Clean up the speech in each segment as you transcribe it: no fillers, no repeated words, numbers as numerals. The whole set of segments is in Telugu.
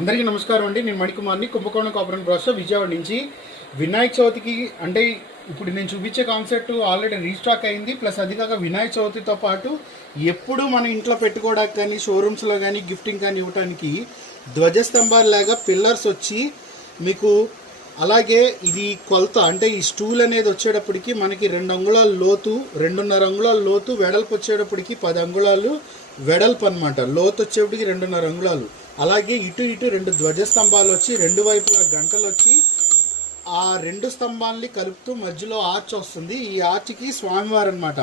అందరికీ నమస్కారం అండి. నేను మణికుమార్ని, కుంభకోణం కాపురం ప్రాసెస్ విజయవాడ నుంచి. వినాయక చవితికి అంటే ఇప్పుడు నేను చూపించే కాన్సెప్ట్ ఆల్రెడీ రీస్టాక్ అయింది. ప్లస్ అది కాక వినాయక చవితితో పాటు ఎప్పుడు మన ఇంట్లో పెట్టుకోవడానికి కానీ, షోరూమ్స్లో కానీ, గిఫ్టింగ్ కానీ ఇవ్వడానికి ధ్వజస్తంభాలు లాగా పిల్లర్స్ వచ్చి మీకు, అలాగే ఇది కొలత అంటే ఈ స్టూల్ అనేది వచ్చేటప్పటికి మనకి 2 అంగుళాల లోతు, 2.5 అంగుళాల లోతు, వెడల్పు వచ్చేటప్పటికి 10 అంగుళాలు వెడల్పు అనమాట. లోతు వచ్చేప్పటికి 2.5 అంగుళాలు. అలాగే ఇటు 2 ధ్వజస్తంభాలు వచ్చి 2 వైపులా గంటలు వచ్చి ఆ 2 స్తంభాలని కలుపుతూ మధ్యలో ఆర్చ్ వస్తుంది. ఈ ఆర్చ్కి స్వామివారు అనమాట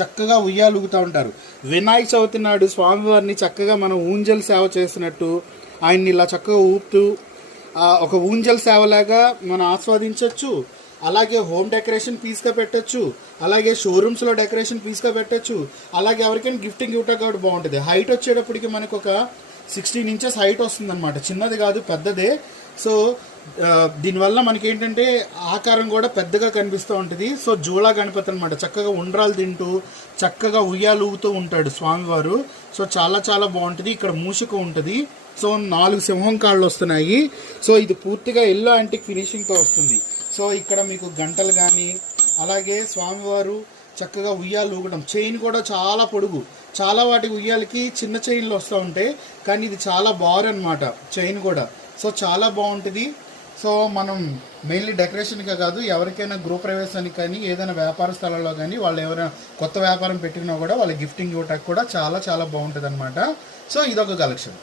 చక్కగా ఉయ్యాలుగుతూ ఉంటారు. వినాయక చవితి నాడు స్వామివారిని చక్కగా మనం ఊంజల్ సేవ చేసినట్టు ఆయన్ని ఇలా చక్కగా ఊపుతూ ఒక ఊంజల్ సేవలాగా మనం ఆస్వాదించవచ్చు. అలాగే హోమ్ డెకరేషన్ పీస్గా పెట్టచ్చు, అలాగే షోరూమ్స్లో డెకరేషన్ పీస్గా పెట్టచ్చు, అలాగే ఎవరికైనా గిఫ్టింగ్ ఇవ్వటం కూడా బాగుంటుంది. హైట్ వచ్చేటప్పటికి మనకు ఒక 16 ఇంచెస్ హైట్ వస్తుంది అనమాట. చిన్నది కాదు, పెద్దదే. సో దీనివల్ల మనకి ఏంటంటే ఆకారం కూడా పెద్దగా కనిపిస్తూ ఉంటుంది. సో జూలా గణపతి అనమాట, చక్కగా ఉండ్రాలు తింటూ చక్కగా ఉయ్యాలు ఊగుతూ ఉంటాడు స్వామివారు. సో చాలా చాలా బాగుంటుంది. ఇక్కడ మూషిక ఉంటుంది. సో 4 సింహం కాళ్ళు వస్తున్నాయి. సో ఇది పూర్తిగా ఎల్లో యాంటిక్ ఫినిషింగ్తో వస్తుంది. సో ఇక్కడ మీకు గంటలు కానీ, అలాగే స్వామివారు చక్కగా ఉయ్యాలు ఊగడం, చైన్ కూడా చాలా పొడుగు. చాలా వాటి ఉయ్యాలకి చిన్న చైన్లు వస్తూ ఉంటాయి, కానీ ఇది చాలా బారు అనమాట చైన్ కూడా. సో చాలా బాగుంటుంది. సో మనం మెయిన్లీ డెకరేషన్గా కాదు, ఎవరికైనా గృహప్రవేశానికి కానీ, ఏదైనా వ్యాపార స్థలాల్లో కానీ, వాళ్ళు ఎవరైనా కొత్త వ్యాపారం పెట్టినా కూడా వాళ్ళ గిఫ్టింగ్ ఇవ్వటానికి కూడా చాలా చాలా బాగుంటుంది అనమాట. సో ఇదొక కలెక్షన్.